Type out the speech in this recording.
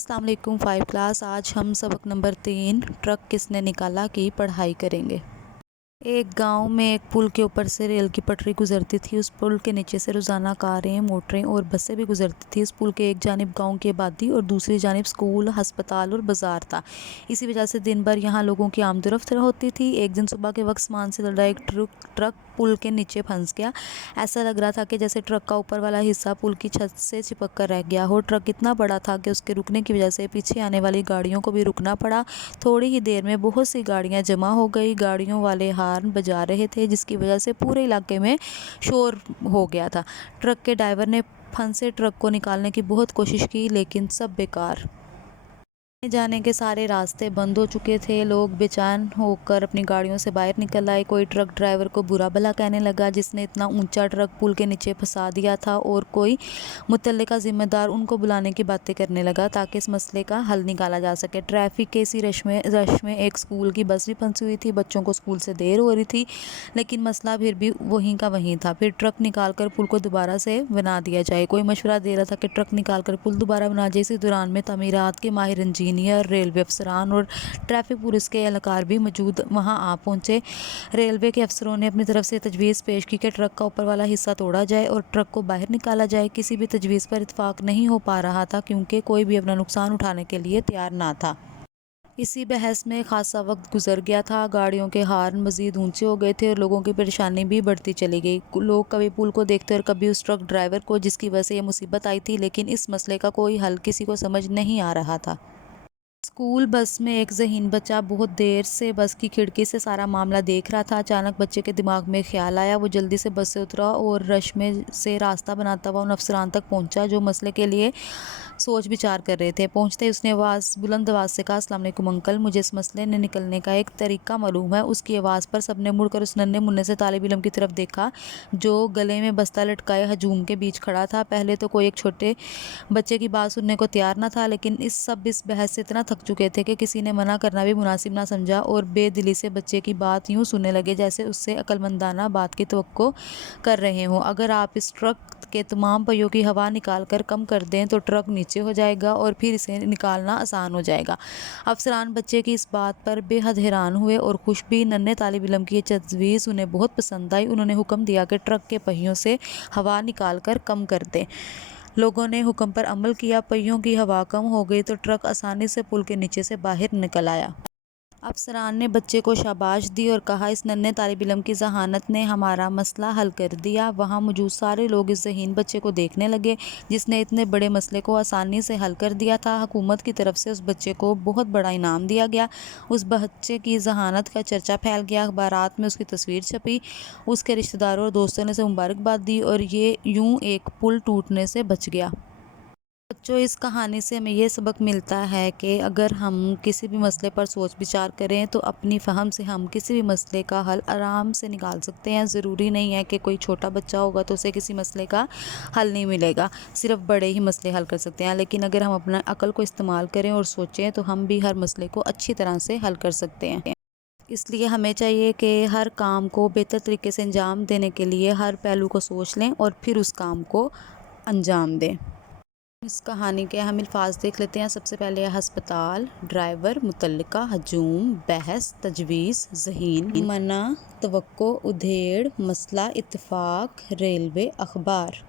अस्सलाम वालेकुम 5 क्लास। आज हम सबक नंबर 3 ट्रक किसने निकाला की पढ़ाई करेंगे। एक गांव में एक पुल के ऊपर से रेल की पटरी गुजरती थी। उस पुल के नीचे से रोज़ाना कारें, मोटरें और बसें भी गुजरती थी। इस पुल के एक जानिब गांव की आबादी और दूसरी जानिब स्कूल, अस्पताल और बाजार था। इसी वजह से दिन भर यहाँ लोगों की आमदोरफ्त होती थी। एक दिन सुबह के वक्त सामान से लदा एक ट्रक पुल के नीचे फंस गया। ऐसा लग रहा था कि जैसे ट्रक का ऊपर वाला हिस्सा पुल की छत से चिपक कर रह गया हो। ट्रक इतना बड़ा था कि उसके रुकने की वजह से पीछे आने वाली गाड़ियों को भी रुकना पड़ा। थोड़ी ही देर में बहुत सी गाड़ियां जमा हो गई। गाड़ियों वाले हार्न बजा रहे थे, जिसकी वजह से पूरे इलाके में शोर हो गया था। ट्रक के ड्राइवर ने फंसे ट्रक को निकालने की बहुत कोशिश की, लेकिन सब बेकार। जाने के सारे रास्ते बंद हो चुके थे। लोग बेचैन होकर अपनी गाड़ियों से बाहर निकल आए। कोई ट्रक ड्राइवर को बुरा भला कहने लगा, जिसने इतना ऊंचा ट्रक पुल के नीचे फंसा दिया था, और कोई मुतल्लिका जिम्मेदार उनको बुलाने की बातें करने लगा ताकि इस मसले का हल निकाला जा सके। ट्रैफिक के इसी रश में एक स्कूल की बस भी फंसी हुई थी। बच्चों को स्कूल से देर हो रही थी, लेकिन मसला फिर भी वहीं का वहीं था। फिर ट्रक निकाल कर पुल को दोबारा से बना दिया जाए। कोई मशवरा दे रहा था कि ट्रक निकाल कर पुल दोबारा बना जाए। इसी दौरान में तामीरात के माहिर इंजीनियर, रेलवे अफसरान और ट्रैफिक पुलिस के एहलकार भी मौजूद वहां आ पहुंचे। रेलवे के अफसरों ने अपनी तरफ से तजवीज़ पेश की कि ट्रक का ऊपर वाला हिस्सा तोड़ा जाए और ट्रक को बाहर निकाला जाए। किसी भी तजवीज़ पर इत्फाक नहीं हो पा रहा था, क्योंकि कोई भी अपना नुकसान उठाने के लिए तैयार ना था। इसी बहस में खासा वक्त गुजर गया था। गाड़ियों के हार्न मजीद ऊंचे हो गए थे और लोगों की परेशानी भी बढ़ती चली गई। लोग कभी पुल को देखते और कभी उस ट्रक ड्राइवर को, जिसकी वजह से ये मुसीबत आई थी, लेकिन इस मसले का कोई हल किसी को समझ नहीं आ रहा था। स्कूल बस में एक ज़हीन बच्चा बहुत देर से बस की खिड़की से सारा मामला देख रहा था। अचानक बच्चे के दिमाग में ख्याल आया। वो जल्दी से बस से उतरा और रश में से रास्ता बनाता हुआ उन अफसरान तक पहुंचा जो मसले के लिए सोच विचार कर रहे थे। पहुंचते ही उसने बुलंद आवाज़ से कहा, अस्सलाम वालेकुम अंकल, मुझे इस मसले ने निकलने का एक तरीका मालूम है। उसकी आवाज़ पर सबने मुड़कर उस नन्हे मुन्ने से तालिब इल्म की तरफ देखा जो गले में बस्ता लटकाए हजूम के बीच खड़ा था। पहले तो कोई एक छोटे बच्चे की बात सुनने को तैयार ना था, लेकिन इस बहस से इतना थक चुके थे कि किसी ने मना करना भी मुनासिब ना समझा और बेदिली से बच्चे की बात यूं सुनने लगे जैसे उससे अक्लमंदाना बात की तवक्को कर रहे हों। अगर आप इस ट्रक के तमाम पहियों की हवा निकाल कर कम कर दें तो ट्रक नीचे हो जाएगा और फिर इसे निकालना आसान हो जाएगा। अफसरान बच्चे की इस बात पर बेहद हैरान हुए और खुश भी। नन्हे तालिब इल्म की ये तजवीज़ उन्हें बहुत पसंद आई। उन्होंने हुक्म दिया कि ट्रक के पहियों से हवा निकाल कर कम कर दें। लोगों ने हुक्म पर अमल किया। पहियों की हवा कम हो गई तो ट्रक आसानी से पुल के नीचे से बाहर निकल आया। अफसरान ने बच्चे को शाबाश दी और कहा, इस नन्हे तालिब इल्म की जहानत ने हमारा मसला हल कर दिया। वहाँ मौजूद सारे लोग इस ज़हीन बच्चे को देखने लगे जिसने इतने बड़े मसले को आसानी से हल कर दिया था। हुकूमत की तरफ से उस बच्चे को बहुत बड़ा इनाम दिया गया। उस बच्चे की जहानत का चर्चा फैल गया। अखबारात में उसकी तस्वीर छपी। उसके रिश्तेदारों और दोस्तों ने उसे मुबारकबाद दी और ये यूं एक पुल टूटने से बच गया। बच्चों, इस कहानी से हमें ये सबक मिलता है कि अगर हम किसी भी मसले पर सोच विचार करें तो अपनी फ़हम से हम किसी भी मसले का हल आराम से निकाल सकते हैं। ज़रूरी नहीं है कि कोई छोटा बच्चा होगा तो उसे किसी मसले का हल नहीं मिलेगा, सिर्फ बड़े ही मसले हल कर सकते हैं। लेकिन अगर हम अपना अक्ल को इस्तेमाल करें और सोचें तो हम भी हर मसले को अच्छी तरह से हल कर सकते हैं। इसलिए हमें चाहिए कि हर काम को बेहतर तरीके से अंजाम देने के लिए हर पहलू को सोच लें और फिर उस काम को अंजाम दें। इस कहानी के हम अल्फाज देख लेते हैं। सबसे पहले है अस्पताल, ड्राइवर, मुतल्लिका, हजूम, बहस, तजवीज़, ज़हीन, मना, तवक्को, उधेड़, मसला, इत्तफाक, रेलवे, अखबार।